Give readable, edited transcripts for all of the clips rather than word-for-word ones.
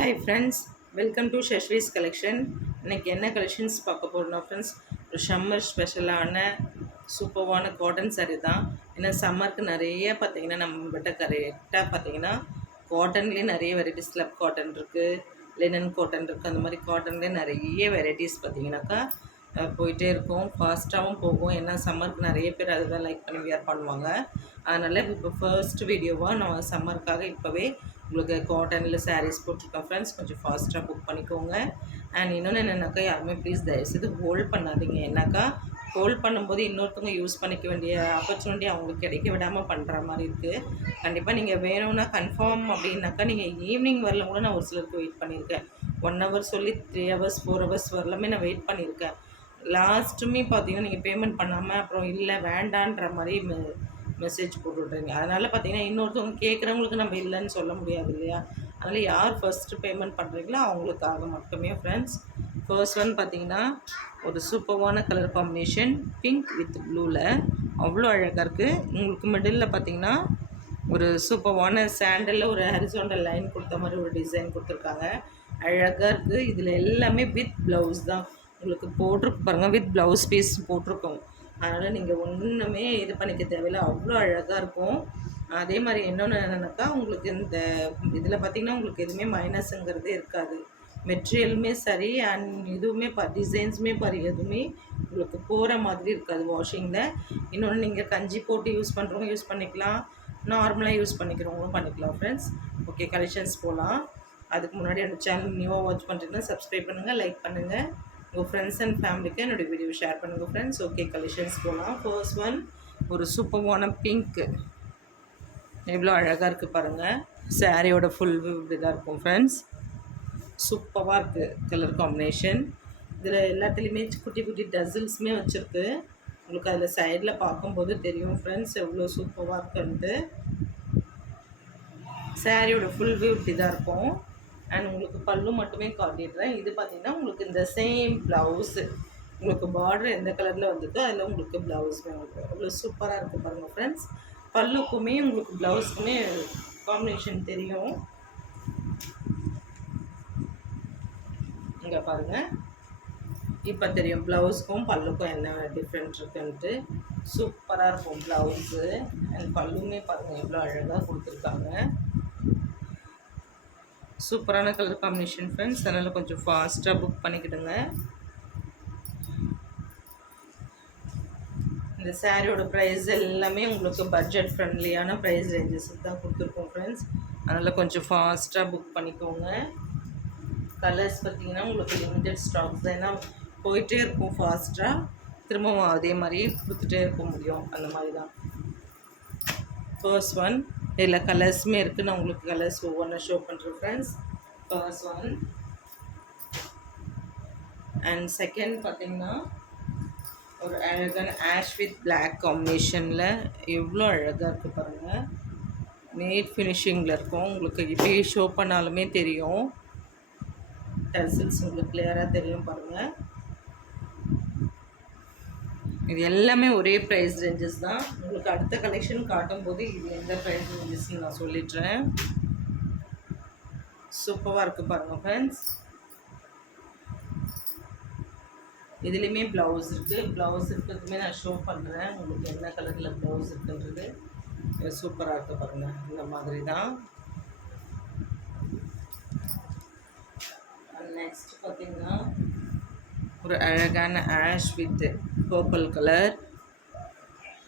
Hi friends, welcome to Shashvi's collection. இன்றைக்கி என்ன collections பார்க்க போகிறோம்னா ஃப்ரெண்ட்ஸ், ஒரு சம்மர் ஸ்பெஷலான சூப்பர்வான காட்டன் சாரீ தான். ஏன்னா சம்மருக்கு நிறைய பார்த்திங்கன்னா நம்மகிட்ட கரெக்டாக பார்த்திங்கன்னா காட்டன்லேயே நிறைய வெரைட்டிஸ், கிளப் காட்டன் இருக்குது, லினன் காட்டன் இருக்குது. அந்த மாதிரி காட்டன்லேயே நிறைய வெரைட்டிஸ் பார்த்திங்கனாக்கா போயிட்டே இருக்கும். ஃபாஸ்ட்டாகவும் போகும். ஏன்னா சம்மருக்கு நிறைய பேர் அதுதான் லைக் பண்ணி வியர் பண்ணுவாங்க. அதனால் இப்போ ஃபர்ஸ்ட் வீடியோவாக நான் சம்மருக்காக இப்போவே உங்களுக்கு காட்டனில் சாரீஸ் போட்டிருக்கேன் ஃப்ரெண்ட்ஸ். கொஞ்சம் ஃபாஸ்ட்டாக புக் பண்ணிக்கோங்க. அண்ட் இன்னொன்று என்னென்னாக்கா, யாருமே ப்ளீஸ் தயவுசெய்து ஹோல்ட் பண்ணாதீங்க. ஏன்னாக்கா ஹோல்ட் பண்ணும்போது இன்னொருத்தவங்க யூஸ் பண்ணிக்க வேண்டிய ஆப்பர்ச்சுனிட்டி அவங்களுக்கு கிடைக்க விடாமல் பண்ணுற மாதிரி இருக்குது. கண்டிப்பாக நீங்கள் வேணும்னா கன்ஃபார்ம் அப்படின்னாக்கா நீங்கள் ஈவினிங் வரல கூட நான் ஒரு சிலருக்கு வெயிட் பண்ணியிருக்கேன். 1 hour சொல்லி 3 hours 4 hours வரலாமே நான் வெயிட் பண்ணியிருக்கேன். லாஸ்ட்டுமே பார்த்தீங்கன்னா நீங்கள் பேமெண்ட் பண்ணாமல் அப்புறம் இல்லை வேண்டான்ற மாதிரி மெசேஜ் போட்டு விட்றீங்க. அதனால் பார்த்தீங்கன்னா இன்னொருத்தவங்க கேட்குறவங்களுக்கு நம்ம இல்லைன்னு சொல்ல முடியாது இல்லையா? அதனால் யார் ஃபஸ்ட்டு பேமெண்ட் பண்ணுறீங்களோ அவங்களுக்காக மட்டுமே ஃப்ரெண்ட்ஸ். ஃபர்ஸ்ட் ஒன் பார்த்தீங்கன்னா ஒரு சூப்பர்வான கலர் காம்பினேஷன், பிங்க் வித் ப்ளூவில் அவ்வளோ அழகாக இருக்குது. உங்களுக்கு மிடில் பார்த்தீங்கன்னா ஒரு சூப்பர்வான சாண்டலில் ஒரு ஹரிசாண்டல் லைன் கொடுத்த மாதிரி ஒரு டிசைன் கொடுத்துருக்காங்க. அழகாக இருக்குது. இதில் எல்லாமே வித் ப்ளவுஸ் தான் உங்களுக்கு போட்டிருக்கு பாருங்கள். வித் ப்ளவுஸ் பீஸ் போட்டிருக்கோம். அதனால் நீங்கள் ஒன்றுமே இது பண்ணிக்க தேவையில்லை, அவ்வளோ அழகாக இருக்கும். அதே மாதிரி இன்னொன்று என்னென்னாக்கா, உங்களுக்கு இந்த இதில் பார்த்திங்கன்னா உங்களுக்கு எதுவுமே மைனஸுங்கிறதே இருக்காது. மெட்டீரியலுமே சரி அண்ட் இதுவுமே டிசைன்ஸுமே எதுவுமே உங்களுக்கு போகிற மாதிரி இருக்காது வாஷிங்கில். இன்னொன்று நீங்கள் கஞ்சி போட்டு யூஸ் பண்ணுறவங்க யூஸ் பண்ணிக்கலாம், நார்மலாக யூஸ் பண்ணிக்கிறவங்களும் பண்ணிக்கலாம் ஃப்ரெண்ட்ஸ். ஓகே, கலெக்ஷன்ஸ் போகலாம். அதுக்கு முன்னாடி அந்த சேனல் நியூவாக வாட்ச் பண்ணுறீங்கன்னா சப்ஸ்கிரைப் பண்ணுங்கள், லைக் பண்ணுங்கள், உங்கள் ஃப்ரெண்ட்ஸ் அண்ட் ஃபேமிலிக்கு என்னுடைய வீடியோ ஷேர் பண்ணுங்கள் ஃப்ரெண்ட்ஸ். ஓகே, கலெக்ஷன்ஸ் போகலாம். ஃபர்ஸ்ட் ஒன் ஒரு சூப்பர்வான பிங்க்கு, எவ்வளோ அழகாக இருக்குது பாருங்கள். சாரியோட ஃபுல் இப்படி தான் இருக்கும் ஃப்ரெண்ட்ஸ். சூப்பராக இருக்குது கலர் காம்பினேஷன். இதில் எல்லாத்துலேயுமே குட்டி குட்டி டசில்ஸுமே வச்சுருக்கு. உங்களுக்கு அதில் சைடில் பார்க்கும்போது தெரியும் ஃப்ரெண்ட்ஸ் எவ்வளோ சூப்பராக இருக்குன்ட்டு. சாரியோட ஃபுல் வியூ இப்படி தான் இருக்கும். அண்ட் உங்களுக்கு பல்லு மட்டுமே காட்டிடுறேன். இது பார்த்திங்கன்னா உங்களுக்கு இந்த சேம் ப்ளவுஸு, உங்களுக்கு பார்டர் எந்த கலரில் வந்துட்டோ அதில் உங்களுக்கு ப்ளவுஸுமே உங்களுக்கு அவ்வளோ சூப்பராக இருக்குது பாருங்கள் ஃப்ரெண்ட்ஸ். பல்லுக்குமே உங்களுக்கு ப்ளவுஸுக்குமே காம்பினேஷன் தெரியும். இங்கே பாருங்கள், இப்போ தெரியும் ப்ளவுஸுக்கும் பல்லுக்கும் என்ன டிஃப்ரெண்ட் இருக்குன்ட்டு. சூப்பராக இருக்கும் ப்ளவுஸு அண்ட் பல்லுமே பாருங்கள் எவ்வளோ அழகாக கொடுத்துருக்காங்க. சூப்பரான கலர் காம்பினேஷன் ஃப்ரெண்ட்ஸ். அதனால் கொஞ்சம் ஃபாஸ்ட்டாக புக் பண்ணிக்கிடுங்க. இந்த சாரியோட ப்ரைஸ் எல்லாமே உங்களுக்கு பட்ஜெட் ஃப்ரெண்ட்லியான ப்ரைஸ் ரேஞ்சஸ் தான் கொடுத்துருக்கோம் ஃப்ரெண்ட்ஸ். அதனால் கொஞ்சம் ஃபாஸ்ட்டாக புக் பண்ணிக்கோங்க. கலர்ஸ் பார்த்திங்கன்னா உங்களுக்கு லிமிட்டட் ஸ்டாக்ஸ் தான், ஏன்னா போயிட்டே இருக்கும் ஃபாஸ்ட்டாக, திரும்பவும் அதே மாதிரி கொடுத்துட்டே இருக்க முடியும். அந்த மாதிரி தான் ஃபர்ஸ்ட் ஒன். இதில் கலர்ஸுமே இருக்குது. நான் உங்களுக்கு கலர்ஸ் ஒவ்வொன்றா ஷோ பண்ணுறேன் friends. First one and second பார்த்திங்கன்னா ஒரு அழகான ஆஷ் வித் பிளாக் காம்பினேஷனில் எவ்வளோ அழகாக இருக்குது பாருங்கள். நீட் ஃபினிஷிங்கில் இருக்கும். உங்களுக்கு இப்படி ஷோ பண்ணாலுமே தெரியும், டசில்ஸ் உங்களுக்கு கிளியராக தெரியும் பாருங்கள். இது எல்லாமே ஒரே ப்ரைஸ் ரேஞ்சஸ் தான். உங்களுக்கு அடுத்த கலெக்ஷன் காட்டும்போது இது எந்த ப்ரைஸ் ரேஞ்சஸ்ன்னு நான் சொல்லிடுறேன். சூப்பராக இருக்குது பாருங்கள் ஃப்ரெண்ட்ஸ். இதுலேயுமே ப்ளவுஸ் இருக்குது. ப்ளவுஸ் இருக்கிறதுமே நான் ஷோ பண்ணுறேன் உங்களுக்கு என்ன கலரில் ப்ளவுஸ் இருக்குன்றது. சூப்பராக இருக்குது பாருங்கள். இந்த மாதிரி தான். நெக்ஸ்ட் பார்த்திங்கன்னா ஒரு அழகான ஆஷ் வித் பர்பிள் கலர்.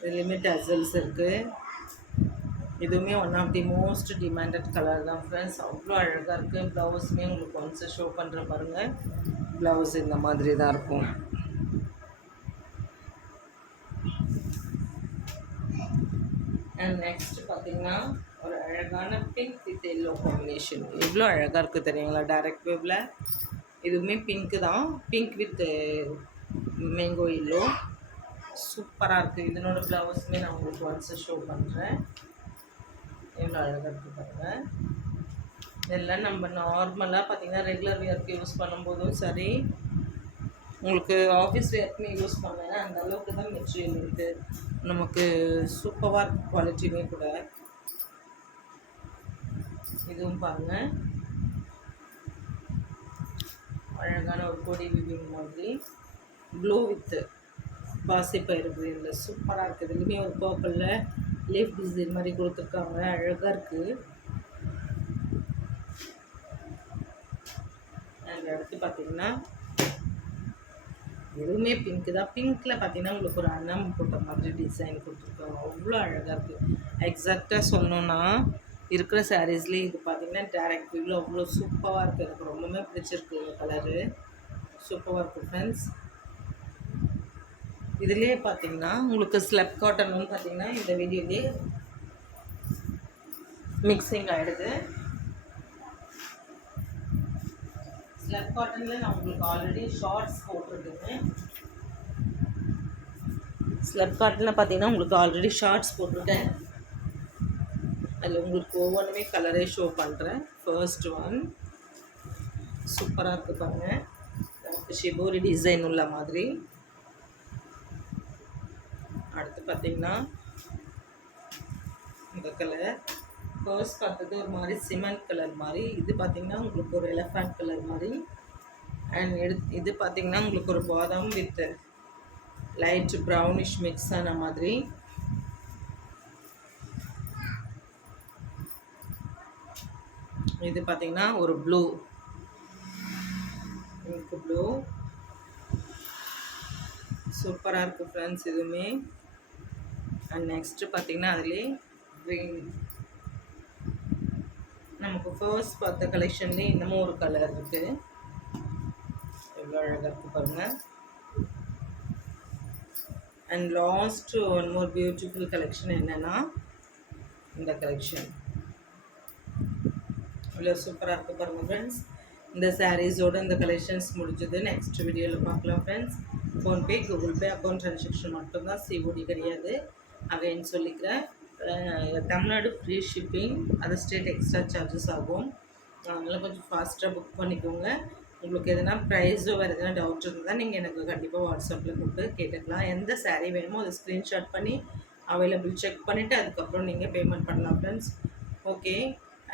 இதுலேயுமே டசல்ஸ் இருக்குது. இதுவுமே one of the most demanded colour தான் ஃப்ரெண்ட்ஸ். அவ்வளோ அழகாக இருக்குது. ப்ளவுஸுமே உங்களுக்கு ஒன்ஸ் ஷோ பண்ணுற பாருங்கள். ப்ளவுஸ் இந்த மாதிரி தான் இருக்கும். அண்ட் நெக்ஸ்ட் பார்த்திங்கன்னா ஒரு அழகான பிங்க் வித் எல்லோ காம்பினேஷன். எவ்வளோ அழகாக இருக்குது தெரியுங்களா டைரக்ட் வேவில். இதுவுமே பிங்க்கு தான், பிங்க் வித் மேங்கோ எல்லோ. சூப்பராக இருக்குது. இதனோட ப்ளவுஸுமே நான் உங்களுக்கு ஒன்ஸ் ஷோ பண்ணுறேன். எவ்வளோ அழகாக இருக்குது பாருங்கள். இதெல்லாம் நம்ம நார்மலாக பார்த்திங்கன்னா ரெகுலர் வேர்க்கு யூஸ் பண்ணும்போதும் சரி, உங்களுக்கு ஆஃபீஸ் வேர்க்குமே யூஸ் பண்ணேன். அந்த அளவுக்கு தான் மெட்டீரியல் இருக்குது. நமக்கு சூப்பராக இருக்குது குவாலிட்டியுமே கூட. இதுவும் பாருங்கள் அழகான ஒரு கொடி விவிங் மாதிரி ப்ளூ வித் பாசிப்பயிறு க்ரீனில் சூப்பராக இருக்குது. இதுலேயுமே ஒரு பர்பிளில் லீஃப் டிசைன் மாதிரி கொடுத்துருக்காங்க, அழகாக இருக்குது. அண்ட் அடுத்து பார்த்தீங்கன்னா எதுவுமே பிங்க்கு தான். பிங்க்கில் பார்த்தீங்கன்னா உங்களுக்கு ஒரு அன்னம் போட்ட மாதிரி டிசைன் கொடுத்துருக்காங்க, அவ்வளோ அழகாக இருக்குது. எக்ஸாக்டாக சொல்லணுன்னா இருக்கிற சாரீஸ்லேயே இது பார்த்தீங்கன்னா டேரக்ட் வியூவில் அவ்வளோ சூப்பராக இருக்குது. எனக்கு ரொம்பவே பிடிச்சிருக்கு இந்த கலரு, சூப்பராக இருக்குது ஃப்ரெண்ட்ஸ். இதுலேயே பார்த்தீங்கன்னா உங்களுக்கு ஸ்லப் காட்டன் வந்து பார்த்தீங்கன்னா இந்த வீடியோலேயே மிக்சிங் ஆகிடுது. ஸ்லப் காட்டனில் நான் உங்களுக்கு ஆல்ரெடி ஷார்ட்ஸ் போட்டிருக்கேன். ஸ்லப் காட்டனில் பார்த்தீங்கன்னா உங்களுக்கு ஆல்ரெடி ஷார்ட்ஸ் போட்டிருக்கேன். அதில் உங்களுக்கு ஒவ்வொன்றுமே கலரே ஷோ பண்ணுறேன். ஃபர்ஸ்ட் ஒன் சூப்பராக இருக்குது பாருங்கள், ஷிபோரி டிசைன் உள்ள மாதிரி. அடுத்து பார்த்தீங்கன்னா இந்த கலர் ஃபர்ஸ்ட் பார்த்தது ஒரு மாதிரி சிமெண்ட் கலர் மாதிரி, இது பார்த்தீங்கன்னா உங்களுக்கு ஒரு எலஃபண்ட் கலர் மாதிரி. அண்ட் இது பார்த்தீங்கன்னா உங்களுக்கு ஒரு பாதாம் வித் லைட் ப்ரௌனிஷ் மிக்ஸ் ஆன மாதிரி. இது பார்த்தீங்கன்னா ஒரு ப்ளூ, உங்களுக்கு ப்ளூ சூப்பராக இருக்குது ஃப்ரெண்ட்ஸ் இதுவுமே. அண்ட் நெக்ஸ்ட்டு பார்த்தீங்கன்னா அதிலே க்ரீன். நமக்கு ஃபர்ஸ்ட் பார்த்த கலெக்ஷன்லேயே இன்னமும் ஒரு கலர் இருக்குது, எவ்வளோ அழகாக இருக்குது பாருங்கள். And last one more beautiful collection என்னென்னா இந்த கலெக்ஷன் இவ்வளோ சூப்பராக இருக்குது பாருங்கள் ஃப்ரெண்ட்ஸ். இந்த சாரீஸோடு இந்த கலெக்ஷன்ஸ் முடிஞ்சது. நெக்ஸ்ட் வீடியோவில் பார்க்கலாம் friends. PhonePe, Google Pay account transaction மட்டும்தான், சிஓடி கிடையாது. அகைன் சொல்லிக்கிறேன், Tamil Nadu free shipping, other state extra charges ஆகும். அதனால் கொஞ்சம் ஃபாஸ்ட்டாக புக் பண்ணிக்கோங்க. உங்களுக்கு எதனா ப்ரைஸோ வேறு எதனா டவுட் இருந்தால் நீங்கள் எனக்கு கண்டிப்பாக வாட்ஸ்அப்பில் கூப்பிட்டு கேட்டுக்கலாம். எந்த சாரீ வேணுமோ அதை ஸ்க்ரீன்ஷாட் பண்ணி அவைலபிள் செக் பண்ணிவிட்டு அதுக்கப்புறம் நீங்கள் பேமெண்ட் பண்ணலாம் ஃப்ரெண்ட்ஸ். ஓகே.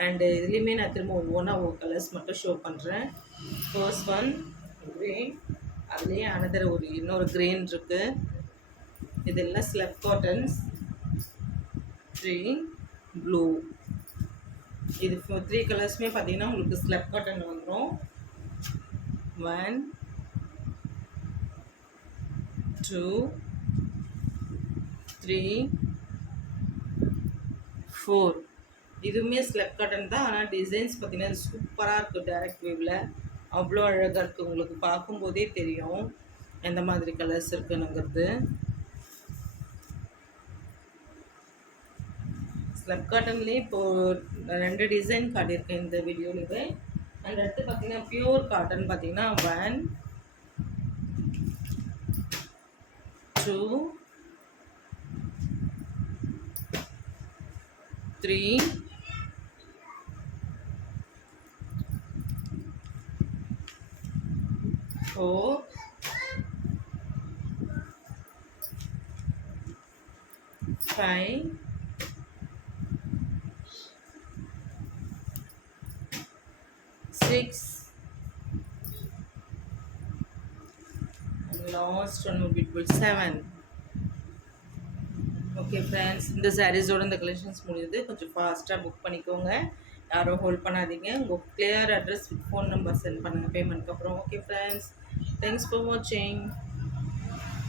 அண்டு இதுலேயுமே நான் திரும்ப ஒவ்வொன்றா கலர்ஸ் மட்டும் ஷோ பண்ணுறேன். ஃபர்ஸ்ட் ஒன் க்ரீன், அதுலேயே அனதர் இன்னொரு க்ரீன் இருக்குது. இதெல்லாம் ஸ்லப் காட்டன்ஸ். க்ரீன், ப்ளூ, இது 3 கலர்ஸுமே பார்த்தீங்கன்னா உங்களுக்கு ஸ்லப் காட்டன் வந்துடும். 1 2 3 4. இதுவுமே ஸ்லப் காட்டன் தான், ஆனால் டிசைன்ஸ் பார்த்தீங்கன்னா சூப்பராக இருக்குது. டேரக்ட் வியூவில் அவ்வளோ அழகாக இருக்குது, உங்களுக்கு பார்க்கும்போதே தெரியும் எந்த மாதிரி கலர்ஸ் இருக்குனுங்கிறது. ஸ்லப் காட்டன்லேயே இப்போது 2 டிசைன் காட்டியிருக்கேன் இந்த வீடியோலேயே. அண்ட் அடுத்து பார்த்தீங்கன்னா பியூர் காட்டன் பார்த்தீங்கன்னா 1 2 3 4 5 6 and last one will be 7. Okay friends, இந்த சாரீஸோட இந்த கலெக்ஷன்ஸ் முடியுது. கொஞ்சம் ஃபாஸ்ட்டாக புக் பண்ணிக்கோங்க, யாரும் ஹோல்ட் பண்ணாதீங்க. உங்கள் clear address with phone number sent பண்ணுங்கள் பேமெண்ட்க்கு அப்புறம். ஓகே ஃப்ரெண்ட்ஸ், தேங்க்ஸ் ஃபார் வாட்சிங்.